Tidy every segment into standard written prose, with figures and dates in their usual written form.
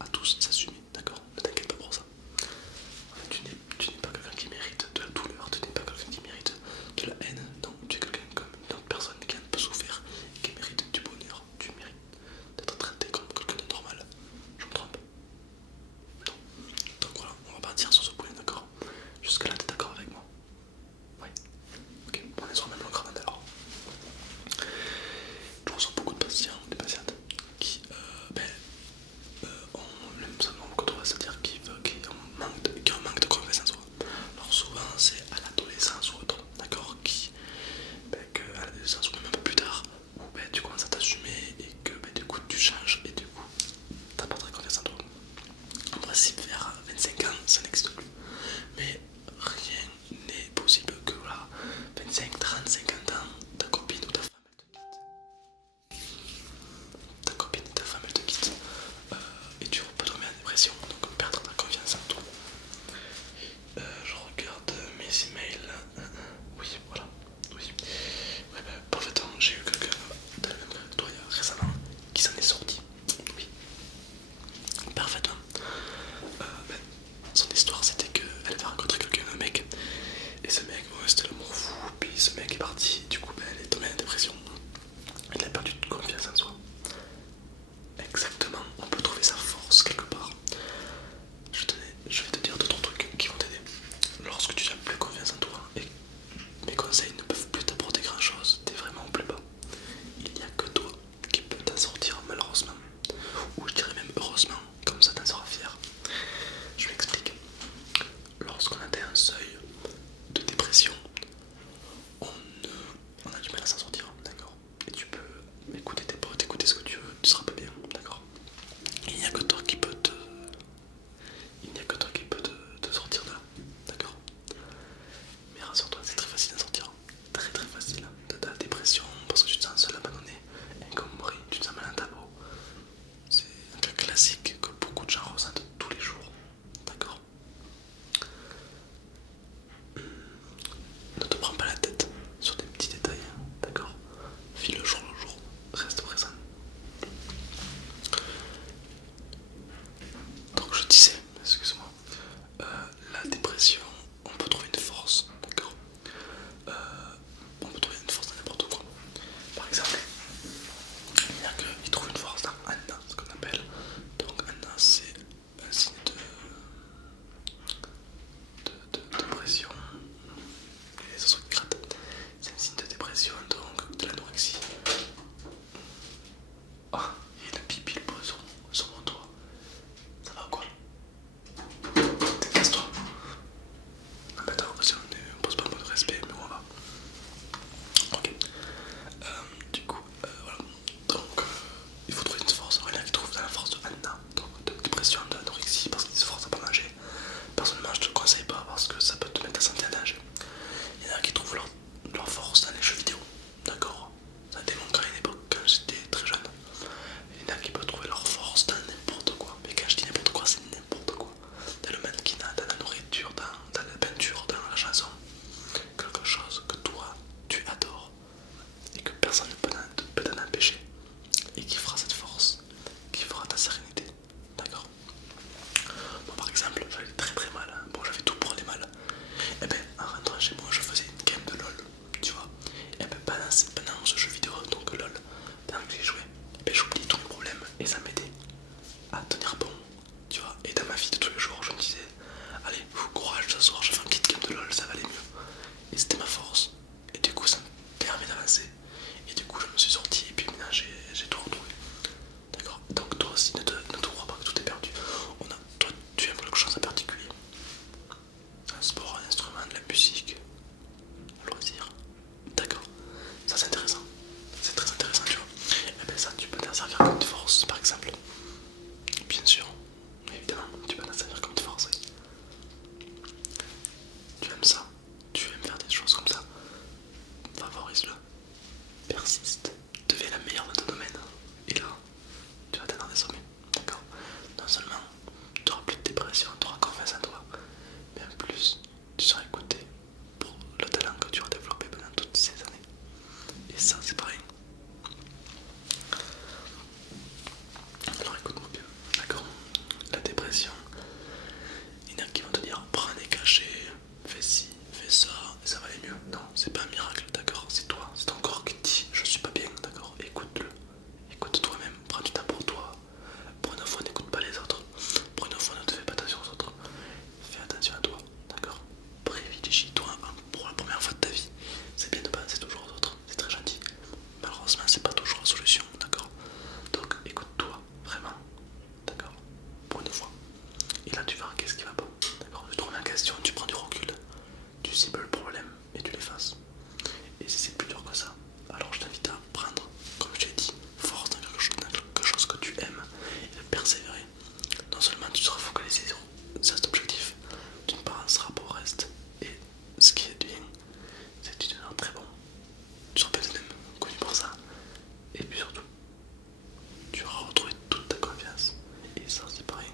à tous s'assumer, d'accord? Ne t'inquiète pas pour ça. En fait, tu n'es pas quelqu'un qui mérite de la douleur, tu n'es pas quelqu'un qui mérite de la haine, donc tu es quelqu'un comme une autre personne qui a un peu souffert et qui mérite du bonheur, tu mérites d'être traité comme quelqu'un de normal. Je me trompe? Non. Donc voilà, on va partir sur ce point, d'accord? Jusque là, t'es d'accord avec moi? Oui. Ok, on est sur le même longueur d'onde alors. Je reçois beaucoup de patients, des patientes qui ont le même tu cibles le problème et tu l'effaces. Et si c'est plus dur que ça, alors je t'invite à prendre, comme je t'ai dit, force dans quelque chose que tu aimes et de persévérer. Non seulement tu seras focalisé sur cet objectif, tu ne penseras pas au reste. Et ce qui est bien, c'est que tu deviendras très bon. Tu seras peut-être même connu pour ça. Et puis surtout, tu auras retrouvé toute ta confiance. Et ça, c'est pareil.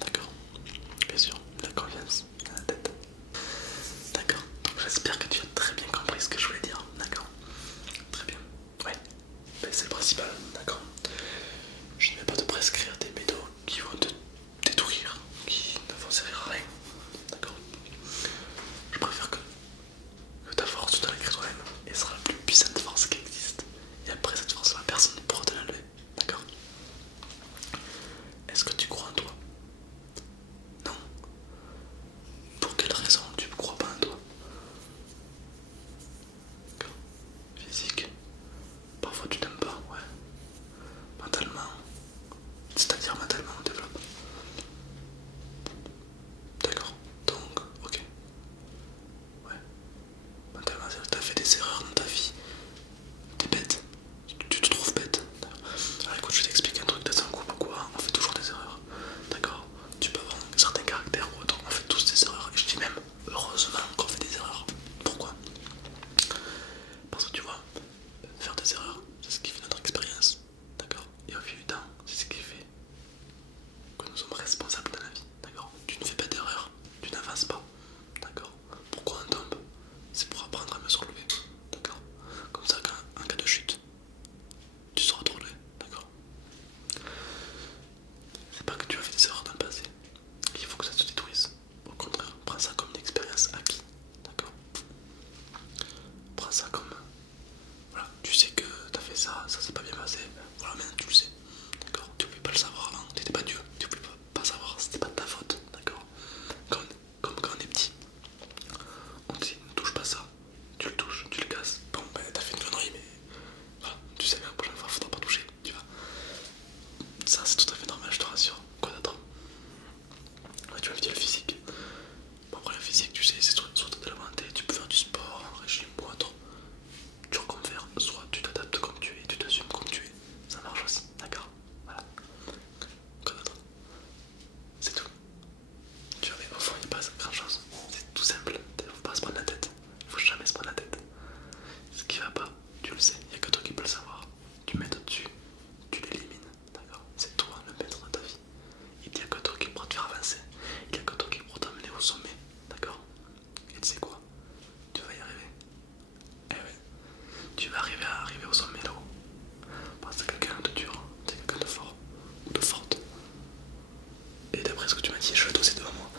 D'accord? Bien sûr, la confiance dans la tête. D'accord? Donc j'espère que tu as très bien compris ce que je voulais dire. D'accord? Très bien. Ouais. Ben, c'est le principal. D'accord? Je ne vais pas te prescrire des méthodes qui vont te détruire, qui ne vont servir à rien. D'accord? Je préfère que ta force, tu te la crées toi-même et sera la plus puissante force qui existe. Et après cette force-là, personne ne pourra te l'enlever. D'accord? Est-ce que tu crois en toi? Non. Pour quelle raison tu ne crois pas en toi? D'accord? Physique. Parfois tu t'aimes pas, ouais. Mentalement. C'est-à-dire mentalement, on développe. D'accord. Donc, ok. Ouais. Mentalement, c'est-à-dire que t'as fait des erreurs dans ta vie. T'es bête. Tu te trouves bête. Alors écoute, je vais t'expliquer un truc dans un coup. Pourquoi on fait toujours des erreurs. D'accord? Tu peux avoir un certain caractère ou autre. On fait tous des erreurs. Et je dis même, heureusement qu'on fait des erreurs. Pourquoi? Parce que tu vois, faire des erreurs, c'est ce qui fait notre expérience. D'accord? Et au fil du temps, c'est ce qui fait que nous sommes responsables de la vie. D'accord? Tu ne fais pas d'erreur, tu n'avances pas. D'accord? Pourquoi on tombe? C'est pour apprendre à mieux se relever. D'accord? Comme ça, en cas de chute, tu seras trop relever. D'accord? C'est pas que tu as fait des erreurs dans le passé. Il faut que ça te détruise. Au contraire, prends ça comme une expérience acquise. D'accord? Prends ça comme voilà, tu sais que t'as fait ça, ça s'est pas bien passé, voilà, maintenant tu le sais, d'accord? Tu pouvais pas le savoir avant, t'étais pas Dieu, tu pouvais pas savoir, c'était pas de ta faute, d'accord? Comme quand on est petit, on te dit ne touche pas ça, tu le touches, tu le casses, bon ben t'as fait une connerie, mais voilà, tu sais bien, la prochaine fois faudra pas toucher, tu vois? Ça c'est tout à fait normal, je te rassure. Quoi d'autre? Ouais, tu m'as dit le physique. Bon, après le physique, tu sais, c'est soit de la volonté, tu peux faire du sport, un régime ou autre. Tu reconfères, soit tu t'adaptes comme tu es, tu t'assumes comme tu es. Ça marche aussi, d'accord? Voilà. Quoi d'autre? C'est tout. Tu vois, mais au fond, il n'y a pas grand chose. C'est tout simple. Il ne faut pas se prendre la tête. Il ne faut jamais se prendre la tête. Ce qui va pas, tu le sais, il n'y a que toi qui peux le savoir. Tu mets dessus, tu l'élimines, d'accord? C'est toi le maître de ta vie. Il n'y a que toi qui pourra te faire avancer. Il n'y a que toi qui pourra t'amener au sommet, d'accord? Et tu sais quoi? Tu vas y arriver. Eh ouais. Tu vas arriver au sommet là-haut. Parce que c'est quelqu'un de dur, c'est quelqu'un de fort ou de forte. Et d'après ce que tu m'as dit, je vais te devant moi.